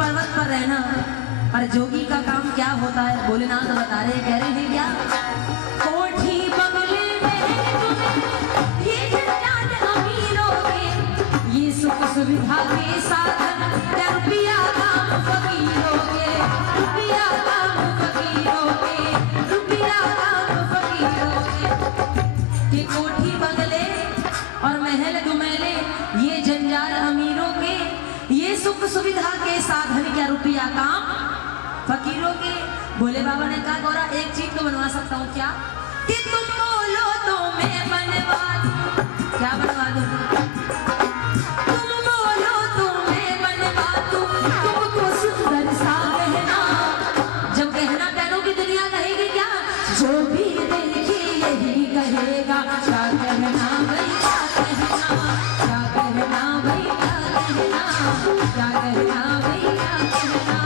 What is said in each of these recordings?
पर्वत पर रहना, और जोगी का काम क्या होता है? भोलेनाथ बता रहे, कह रहे हैं क्या? कोठी बंगले में ये जंजाल अमीरों के, ये सुख सुविधा के साधन, क्या रुपया काम फकीरों के, रुपया काम फकीरों के, रुपया काम फकीरों के। ये कोठी बंगले और महल दुमैले, ये जंजाल अमीरों के, ये सुख सुविधा के साधन, क्या रुपया काम फकीरों के। भोले बाबा ने कहा गौरा एक चीज तो बनवा सकता हूँ, क्या? कि तुम बोलो तो मैं बनवा दूं। क्या बनवा दूं? तुम बोलो तो मैं बनवा दूं तुमको सुंदर सा गहना। जब गहना पहनोगी दुनिया कहेगी क्या? जो भी देखे यही कहेगा, क्या कहना भाई क्या कहना, क्या कहना भाई क्या कहना, क्या कहना भाई क्या कहना।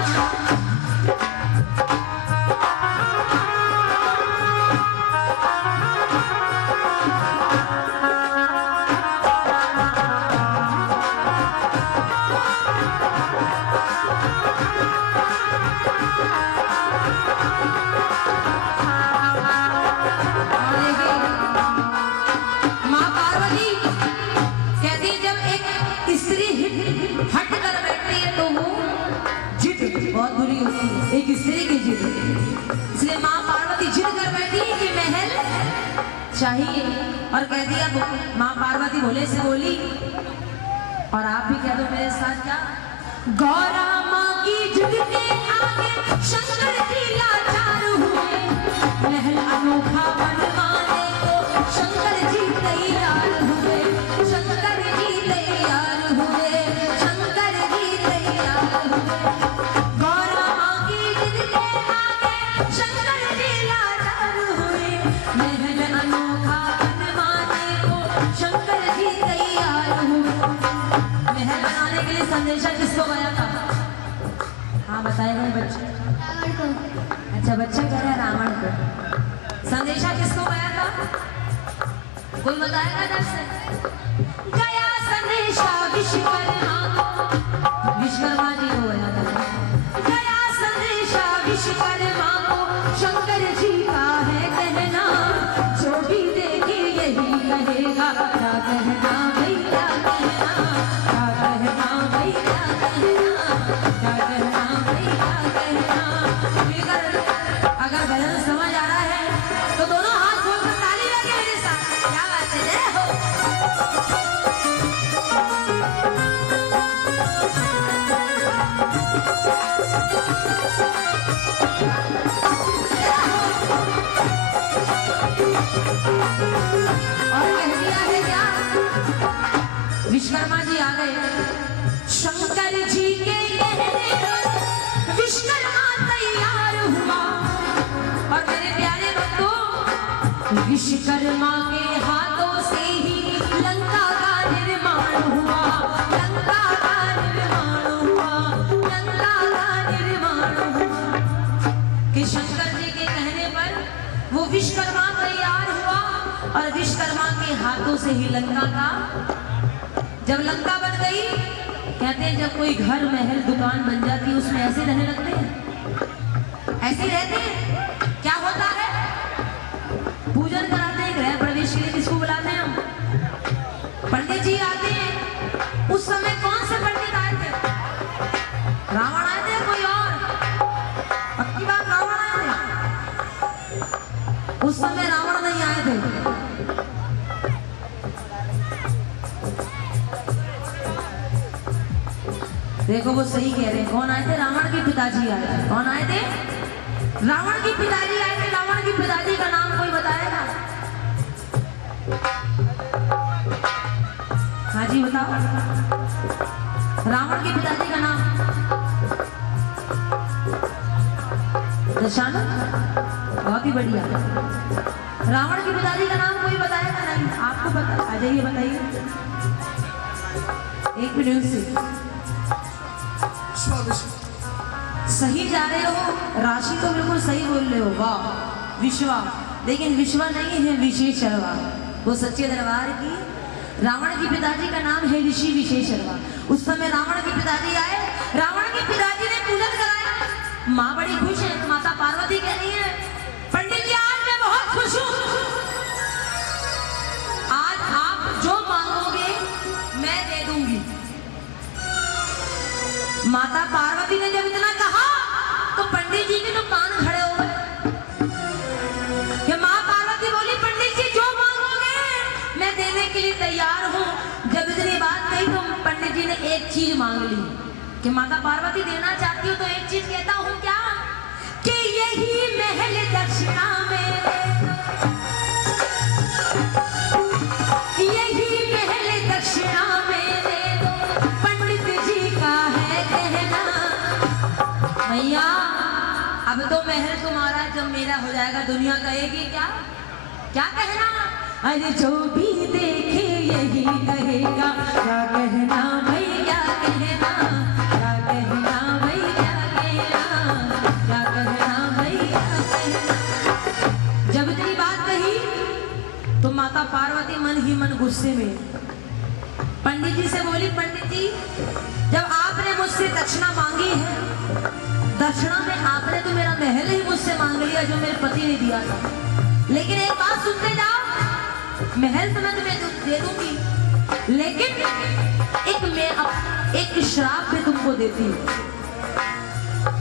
एक स्त्री की जिद, इसलिए माँ पार्वती जिद कर बैठी कि महल चाहिए, और कह दिया। माँ पार्वती भोले से बोली, और आप भी कह दो मेरे साथ, क्या? गौरा माँ की जिद के आगे शंकर जी लाचार हुए, महल अनोखा बनवाने को शंकर जी तैयार हुए, शंकर जी तैयार हुए, शंकर जी तैयार हुए। संदेशा किसको गया था? हाँ बताएगा बच्चे। रावण को। अच्छा बच्चा कह रहा है रावण को। संदेशा किसको गया था? कोई बताएगा दर से? गया संदेशा विश्वकर्मा को, विश्वकर्मा जी को गया था। गया संदेशा विश्वकर्मा को, शंकर जी का है कहना, जो भी देखे यही कहेगा, क्या कहना भाई क्या कहना, क्या कहना भाई क्या कहना, क्या कहना भाई क्या कहना। मिलकर अगर भजन समझ आ रहा है तो दोनों हाथ खोलकर ताली लगे मेरे साथ। क्या बात है, जय हो। और कह दिया है क्या? विश्वकर्मा जी आ गए, शंकर जी के कहने पर विश्वकर्मा तैयार हुआ। और मेरे प्यारे भक्तों, विश्वकर्मा के हाथों से ही लंका का निर्माण हुआ, लंका का निर्माण हुआ, लंका का निर्माण हुआ। कि शंकर जी के कहने पर वो विश्वकर्मा तैयार हुआ, और विश्वकर्मा के हाथों से ही लंका का, जब लंका बन गई, कहते हैं जब कोई घर महल दुकान बन जाती है उसमें ऐसे रहने लगते हैं, ऐसे रहते हैं। क्या होता है? पूजन कराते हैं, गृह प्रवेश के लिए किसको बुलाते हैं हम? पंडित जी आते हैं। उस समय कौन से पंडित आए थे? रावण आए थे, कोई और? पक्की बात, रावण आए थे। उस समय रावण नहीं आए थे। देखो वो सही कह रहे हैं। कौन आए थे? रावण के पिताजी आए थे। कौन आए थे? रावण के पिताजी आए थे। रावण के पिताजी का नाम कोई बताएगा? हाँ जी बताओ। रावण के पिताजी का नाम? दशानन। बहुत ही बढ़िया। रावण के पिताजी का नाम कोई बताएगा? नहीं, आपको पता? आ जाइए बताइए। एक मिनट से विश्वा विश्वा सही जा रहे हो, राशि तो बिल्कुल सही बोल रहे हो, वाह विश्वा, लेकिन विश्वा नहीं है विशेषरवा, वो सच्चे दरबार की। रावण के पिताजी का नाम है ऋषि विशेषरवा। उस समय रावण के पिताजी आए, रावण के पिताजी ने पूजन कराया, माँ बड़ी खुश है, माता पार्वती कह रही है पंडित जी आज मैं बहुत खुश हूँ, आज आप जो मांगोगे मैं दे दूंगी। माता पार्वती ने जब इतना कहा तो पंडित जी के तो कान खड़े हो गए। माँ पार्वती बोली पंडित जी जो मांगोगे मैं देने के लिए तैयार हूँ। जब इतनी बात कही तो पंडित जी ने एक चीज मांग ली कि माता पार्वती देना चाहती हो तो एक चीज कहता हूँ क्या, कि यही महल दक्षिणा में, यही महल दक्षिणा में दे दो, पंडित जी का है कहना। भैया अब तो महल तुम्हारा, जब मेरा हो जाएगा दुनिया कहेगी क्या, क्या कहना, अरे जो भी देखे यही कहेगा, क्या कहना भैया कहना, क्या कहना भैया कहना, क्या कहना भैया कहना। जब इतनी बात कही तो माता पार्वती मन ही मन गुस्से में पंडित जी से बोली पंडित जी जब आपने मुझसे दक्षिणा मांगी है, दक्षिणा में आपने तो मेरा महल ही मुझसे मांग लिया जो मेरे पति ने दिया था, लेकिन एक बात सुनते जाओ, महल तो मैं तुम्हें दे दूंगी, लेकिन एक श्राप भी तुमको देती हूँ।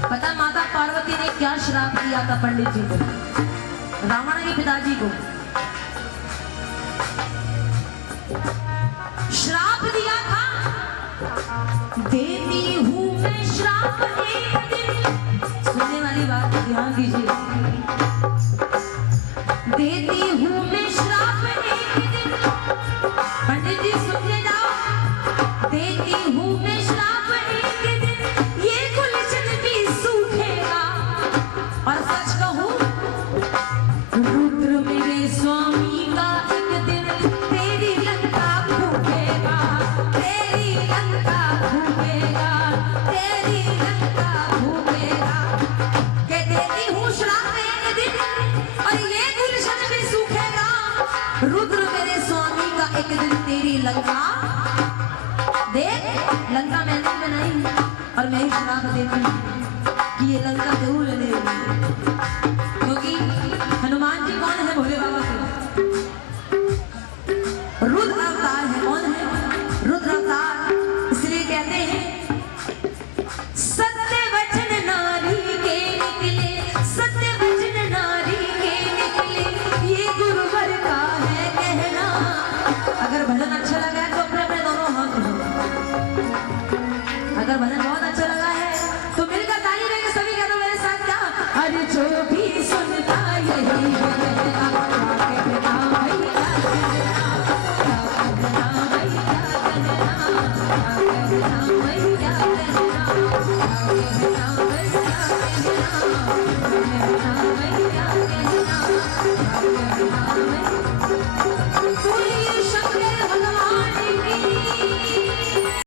पता माता पार्वती ने क्या श्राप दिया था पंडित जी को, रावण के पिताजी को श्राप दिया था, देती हूँ मैं श्राप एक दिन, सुनने वाली बात ध्यान दीजिए, देती हूँ मैं श्राप एक दिन, पंडित जी सुनते जाओ, देती हूँ मैं श्राप एक दिन, ये गुलशन भी सूखेगा, और सच कहूँ रुद्र मेरे स्वामी का एक दिन तेरी लंका फूकेगा, तेरी लंका फूकेगा, तेरी लंका फूकेगा, के देती हूँ श्राप एक दिन और ये गुलशन भी सूखेगा, रुद्र मेरे स्वामी का एक दिन तेरी लंका, देख लंका मैंने बनाई और मैं ही श्राप देती हूँ कि ये लंका जरूर जलेगी, क्योंकि हनुमान जी कौन है, भोले बाबा के रुद्र अवतार है। कौन है रुद्र अवतार, इसलिए कहते हैं सत्य वचन नारी के निकले, सत्य वचन नारी के निकले, ये गुरुवर का है कहना। अगर भजन अच्छा लगा है तो अपने अपने दोनों हाथ उठाओ, अगर भजन बहुत अच्छा लगा है तो मिलकर ताली देके सभी कह दो मेरे साथ क्या, अरे जो भी सुनता यही है कहना।